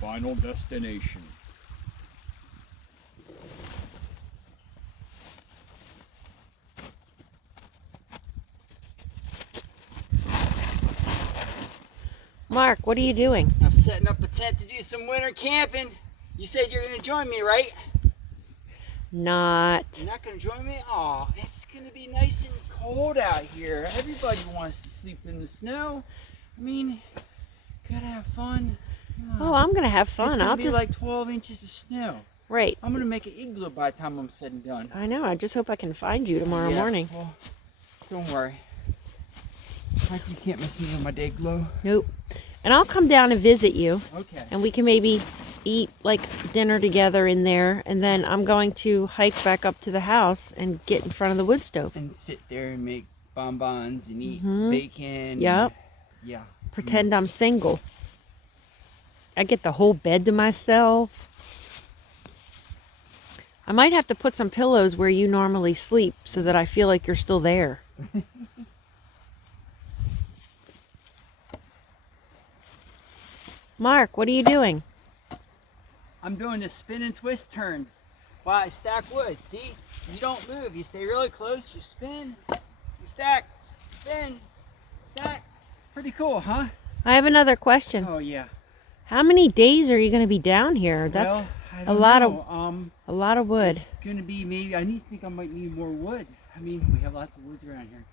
final destination. Mark, what are you doing? I'm setting up a tent to do some winter camping. You said you're going to join me, right? Not. You're not going to join me? Aw, it's going to be nice and cold out here. Everybody wants to sleep in the snow. I mean, gotta have fun. Oh, I'm going to have fun. It's going I'll to be just... like 12 inches of snow. Right. I'm going to make an igloo by the time I'm said and done. I know. I just hope I can find you tomorrow morning. Well, don't worry. You can't miss me on my day glow. Nope. And I'll come down and visit you. Okay. And we can maybe eat like dinner together in there. And then I'm going to hike back up to the house and get in front of the wood stove. And sit there and make bonbons and eat bacon. Yep. Yeah. Pretend I'm single. I get the whole bed to myself. I might have to put some pillows where you normally sleep so that I feel like you're still there. Mark, what are you doing? I'm doing this spin and twist turn while I stack wood. See? You don't move. You stay really close. You spin. You stack. Spin. Stack. Pretty cool, huh? I have another question. Oh, yeah. How many days are you going to be down here? That's well, I a don't lot know. of a lot of wood. It's going to be maybe, think I might need more wood. I mean, we have lots of woods around here.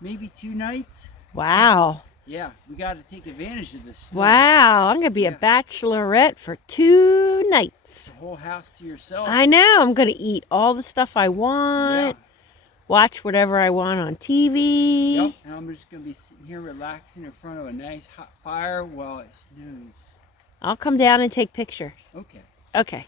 Maybe 2 nights. Wow. Yeah, we got to take advantage of this snow. Wow, I'm going to be a bachelorette for 2 nights. The whole house to yourself. I know. I'm going to eat all the stuff I want. Watch whatever I want on TV. Yep, and I'm just going to be sitting here relaxing in front of a nice hot fire while it snows. I'll come down and take pictures. Okay. Okay.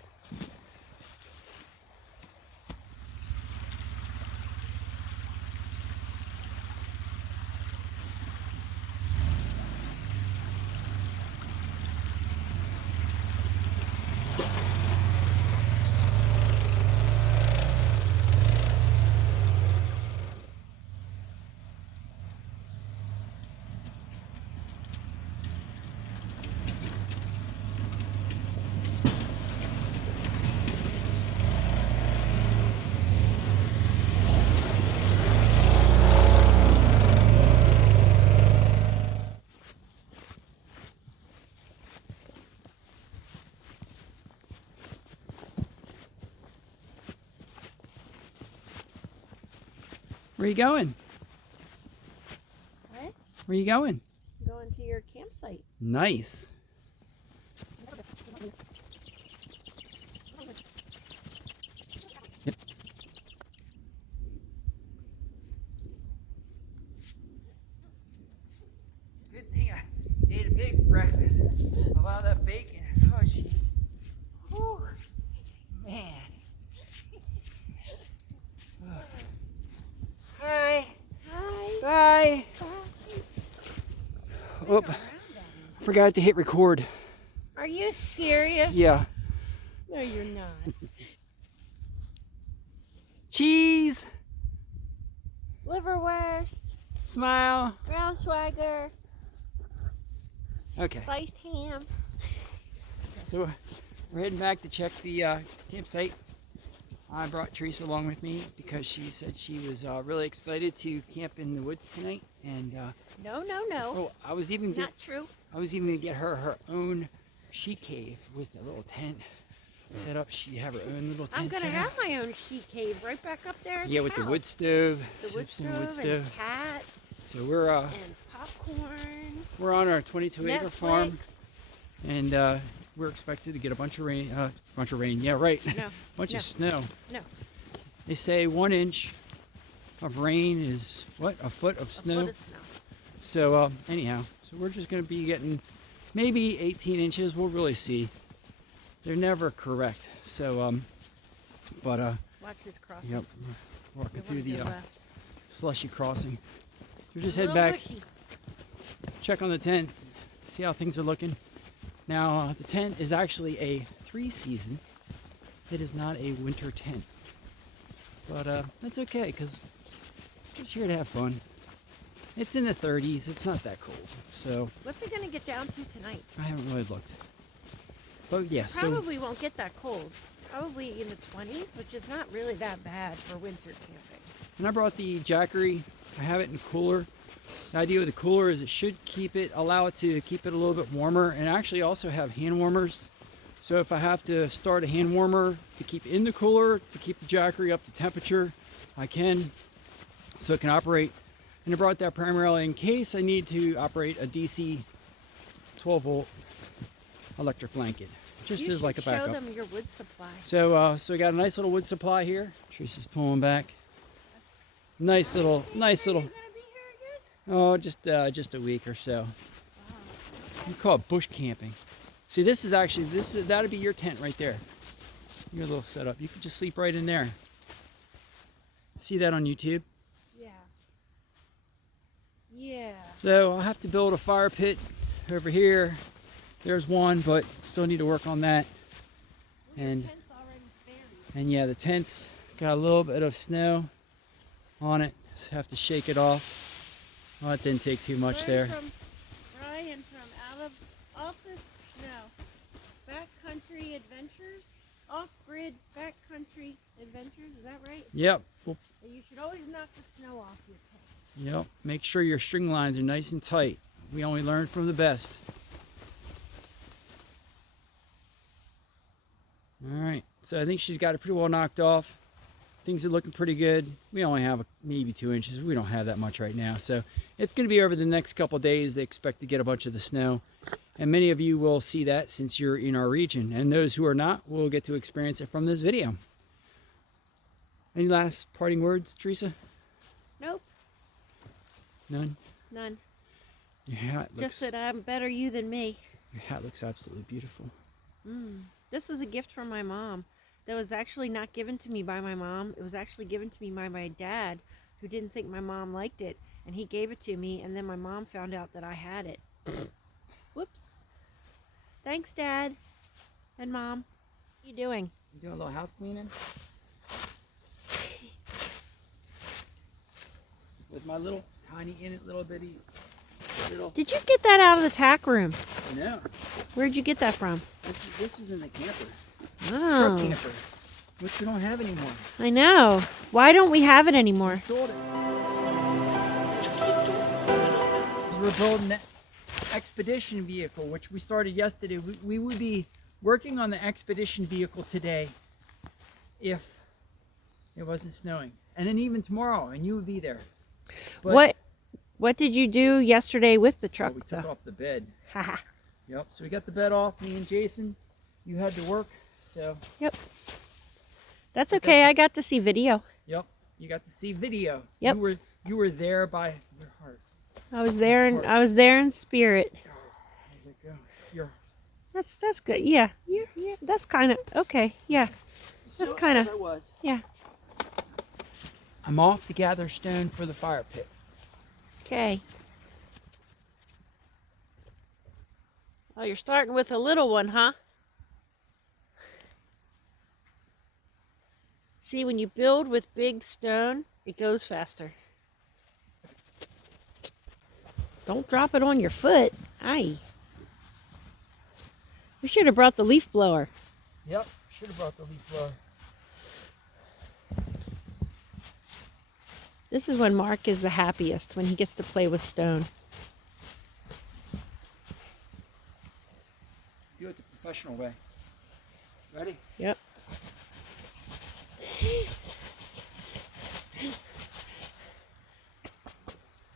Where are you going? What? Where are you going? Going to your campsite. Nice. Good thing I ate a big breakfast. A lot of that bacon. Oh, jeez. Whew. Man. Hi. Hi. Bye. Oh, forgot to hit record. Are you serious? Yeah. No, you're not. Cheese. Liverwurst, Smile. brown swagger, Okay. sliced ham. So we're heading back to check the campsite. I brought Teresa along with me because she said she was really excited to camp in the woods tonight. And No. oh, I was even Not true. gonna get her own she cave with a little tent set up. She'd have her own little tent. I'm gonna set have up. my own she cave right back up there. At Yeah, the with the house. wood stove. The wood Soapstone stove and cats So we're and popcorn. we're on our 22-acre Netflix. farm, and we're expected to get a bunch of rain. Yeah, right. No. bunch no, of snow. No. They say 1 inch of rain is what? A foot of A snow. foot of snow. So anyhow, so we're just going to be getting maybe 18 inches. We'll really see. They're never correct. So but Watch this crossing. yep, we're walking through the left. slushy crossing. So just A head little back, mushy. check on the tent, see how things are looking. Now the tent is actually a 3-season. It is not a winter tent. But that's okay, because I'm just here to have fun. It's in the 30s. It's not that cold. So What's it gonna get down to tonight? I haven't really looked. But yeah, so Probably won't get that cold. Probably in the 20s, which is not really that bad for winter camping. and I brought the Jackery. I have it in a cooler. The idea with the cooler is it should allow it to keep it a little bit warmer, and actually also have hand warmers. So if I have to start a hand warmer to keep in the cooler to keep the Jackery up to temperature, I can, so it can operate. And I brought that primarily in case I need to operate a DC 12 volt electric blanket, just as like a backup. Show them your wood supply. So we got a nice little wood supply here. Teresa's pulling back. Nice little. You're gonna be here again? Oh, just a week or so. You call it bush camping. See, that'd be your tent right there. Your little setup. You could just sleep right in there. See that on YouTube? Yeah. Yeah. So I'll have to build a fire pit over here. There's one, but still need to work on that. And yeah, the tent's got a little bit of snow on it. Just have to shake it off. Well, it didn't take too much there. From Brian from Out of Office, no, Backcountry Adventures, Off-Grid Backcountry Adventures, is that right? Yep. You should always knock the snow off your tent. Yep. Make sure your string lines are nice and tight. We only learn from the best. All right. So I think she's got it pretty well knocked off. Things are looking pretty good. We only have maybe 2 inches. We don't have that much right now. So it's going to be over the next couple of days. They expect to get a bunch of the snow. And many of you will see that since you're in our region. And those who are not will get to experience it from this video. Any last parting words, Teresa? Nope. None? None. Your hat looks, Just that I'm better you than me. your hat looks absolutely beautiful. This was a gift from my mom. That was actually not given to me by my mom. It was actually given to me by my dad, who didn't think my mom liked it. And he gave it to me, and then my mom found out that I had it. Whoops. Thanks, Dad and Mom. What are you doing? You doing a little house cleaning? With my little tiny little bitty little. Did you get that out of the tack room? No. Where'd you get that from? This was in the camper. Truck Oh, camper. Which we don't have anymore. I know. Why don't we have it anymore? We sold it. We're building an expedition vehicle, which we started yesterday. We would be working on the expedition vehicle today if it wasn't snowing. And then even tomorrow, and you would be there. But, What did you do yesterday with the truck? we took off the bed. Haha. Yep, so we got the bed off, me and Jason. You had to work, so. Yep. That's okay. I got to see video. Yep, you got to see video. Yep. You were there by your heart. I was there in spirit. How's it go? Your That's good. Yeah. Yeah. That's kind of okay. Yeah. That's kind of. I was. Yeah. I'm off to gather stone for the fire pit. Okay. Oh, you're starting with a little one, huh? See, when you build with big stone, it goes faster. Don't drop it on your foot. Aye. We should have brought the leaf blower. Yep, should have brought the leaf blower. This is when Mark is the happiest, when he gets to play with stone. Do it the professional way. Ready? Yep.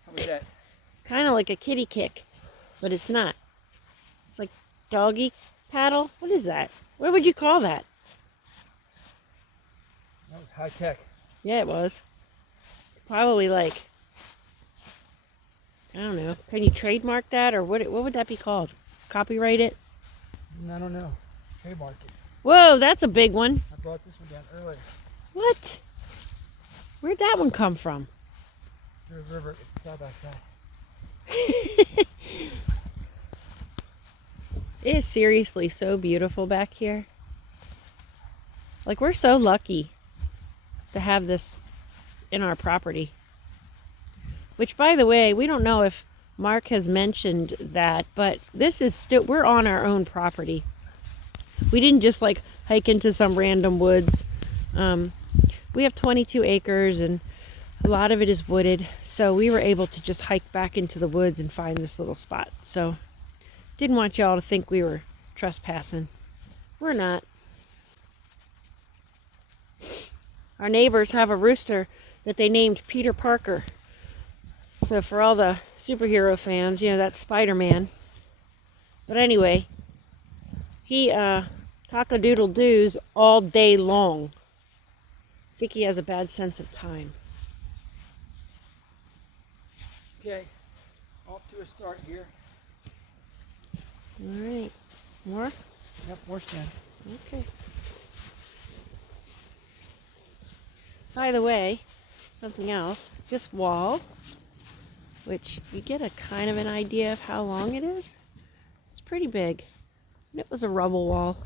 How was that? It's kind of like a kitty kick, but it's not. It's like doggy paddle. What is that? What would you call that? That was high tech. Yeah, it was. Probably like, I don't know. Can you trademark that, or what would that be called? Copyright it? I don't know. Trademark it. Whoa, that's a big one. I brought this one down earlier. What? Where'd that one come from? Through the river, it's side by side. It is seriously so beautiful back here. Like, we're so lucky to have this in our property. Which, by the way, we don't know if Mark has mentioned that, but this is still, we're on our own property. We didn't just like hike into some random woods. We have 22 acres and a lot of it is wooded, so we were able to just hike back into the woods and find this little spot. So didn't want y'all to think we were trespassing. We're not. Our neighbors have a rooster that they named Peter Parker. So for all the superhero fans, you know, that's Spider-Man. But anyway, he cock-a-doodle-doos all day long. I think he has a bad sense of time. Okay, off to a start here. All right. More? Yep, more stand. Okay. By the way, something else. This wall, which you get a kind of an idea of how long it is. It's pretty big. And it was a rubble wall.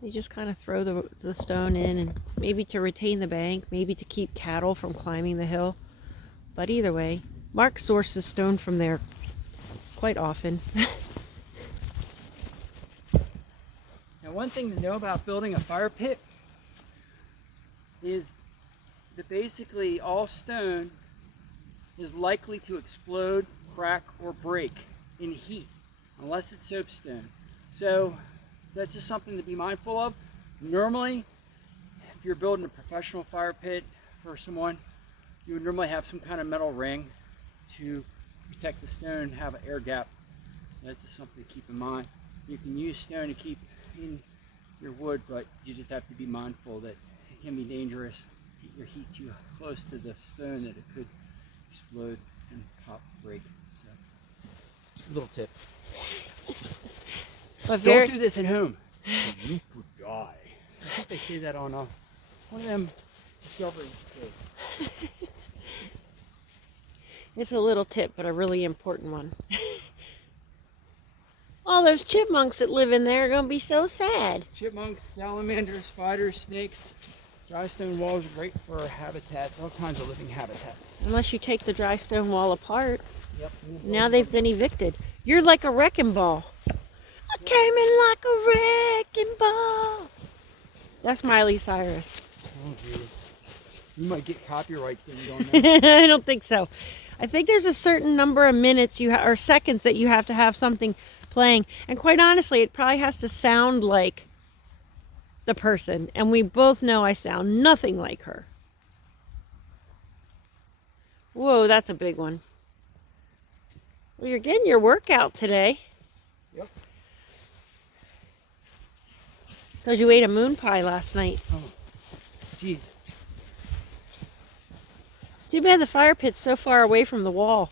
You just kind of throw the stone in, and maybe to retain the bank, maybe to keep cattle from climbing the hill. But either way, Mark sources stone from there quite often. Now, one thing to know about building a fire pit is that basically all stone is likely to explode, crack, or break in heat, unless it's soapstone. So that's just something to be mindful of. Normally, if you're building a professional fire pit for someone, you would normally have some kind of metal ring to protect the stone and have an air gap. That's just something to keep in mind. You can use stone to keep in your wood, but you just have to be mindful that it can be dangerous. Get your heat too close to the stone that it could explode and pop, break. So, little tip. But Don't do this at home. You could die. I think they say that on one of them Discovery shows. It's a little tip, but a really important one. All those chipmunks that live in there are going to be so sad. Chipmunks, salamanders, spiders, snakes. Dry stone walls are great for habitats, all kinds of living habitats. Unless you take the dry stone wall apart. Yep. Now they've been evicted. You're like a wrecking ball. I came in like a wrecking ball. That's Miley Cyrus. Oh, geez. You might get copyright things on that. I don't think so. I think there's a certain number of minutes or seconds that you have to have something playing. And quite honestly, it probably has to sound like the person. And we both know I sound nothing like her. Whoa, that's a big one. Well, you're getting your workout today. Yep. Because you ate a moon pie last night. Oh, jeez. It's too bad the fire pit's so far away from the wall.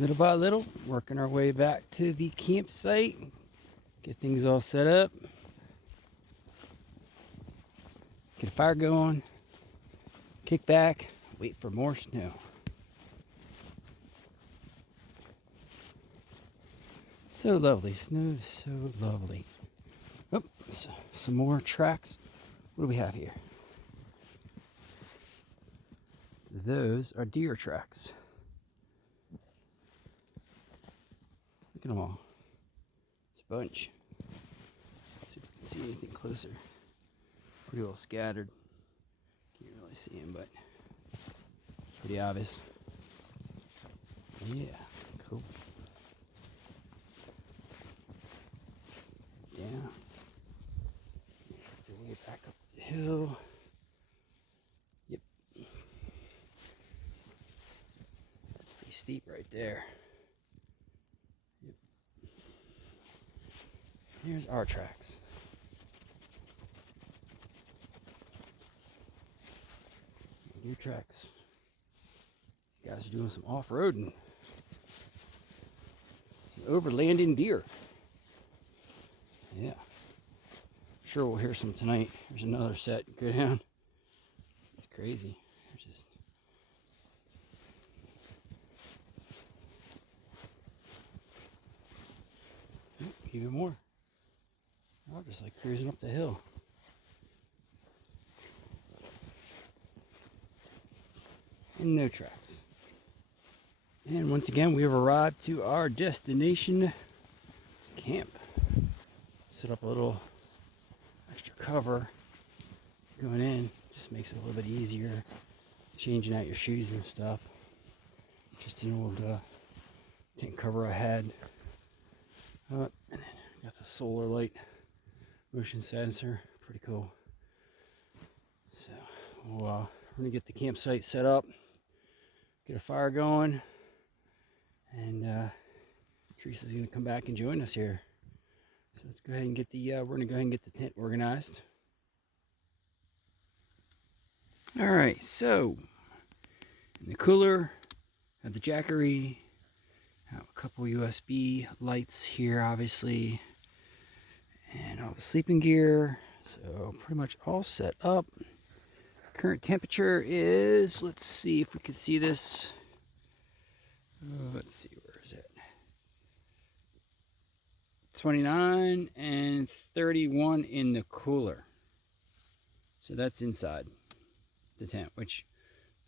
Little by little, working our way back to the campsite. Get things all set up. Get a fire going. Kick back. Wait for more snow. So lovely. Snow is so lovely. Oh, so some more tracks. What do we have here? Those are deer tracks. Look at them all. It's a bunch. Let's see if we can see anything closer. Pretty well scattered. Can't really see them, but pretty obvious. Yeah, cool. Down. Then we get back up the hill. Yep. That's pretty steep right there. Yep. Here's our tracks. Deer tracks. You guys are doing some off-roading. Some overlanding deer. Yeah. I'm sure we'll hear some tonight. There's another set. Go down. It's crazy. There's just... even more. I'm just like cruising up the hill. And no tracks. And once again, we have arrived to our destination camp. Set up a little extra cover going in. Just makes it a little bit easier changing out your shoes and stuff. Just an old tent cover I had. And then got the solar light motion sensor. Pretty cool. So we're gonna get the campsite set up. Get a fire going, and Teresa's gonna come back and join us here. So let's go ahead and get the we're gonna go ahead and get the tent organized. All right, so in the cooler, have the Jackery, have a couple USB lights here, obviously, and all the sleeping gear. So pretty much all set up. Current temperature is, let's see if we can see this. Let's see, where is it? 29 and 31 in the cooler. So that's inside the tent, which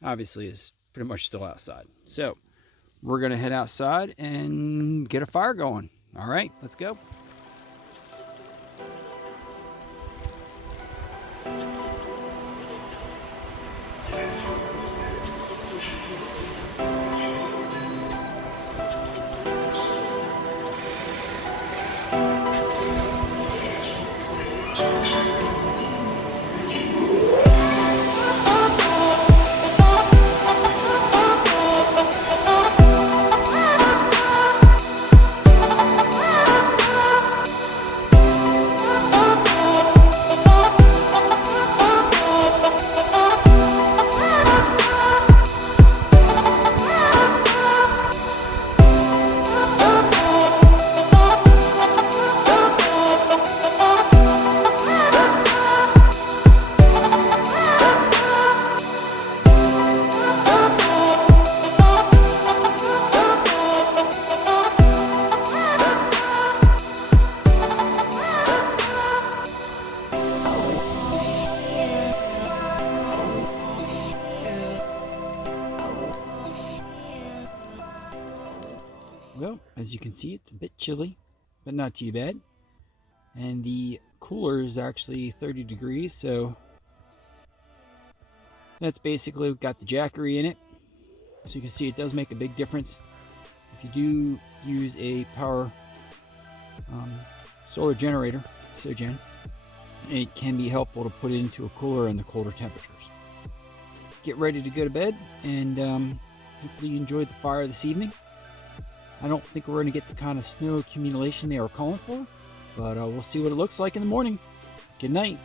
obviously is pretty much still outside. So we're going to head outside and get a fire going. All right, let's go. Well, as you can see, it's a bit chilly, but not too bad. And the cooler is actually 30 degrees, so that's basically got the Jackery in it. So you can see it does make a big difference. If you do use a power solar generator, SoGen, it can be helpful to put it into a cooler in the colder temperatures. Get ready to go to bed, and hopefully you enjoyed the fire this evening. I don't think we're going to get the kind of snow accumulation they were calling for, but we'll see what it looks like in the morning. Good night.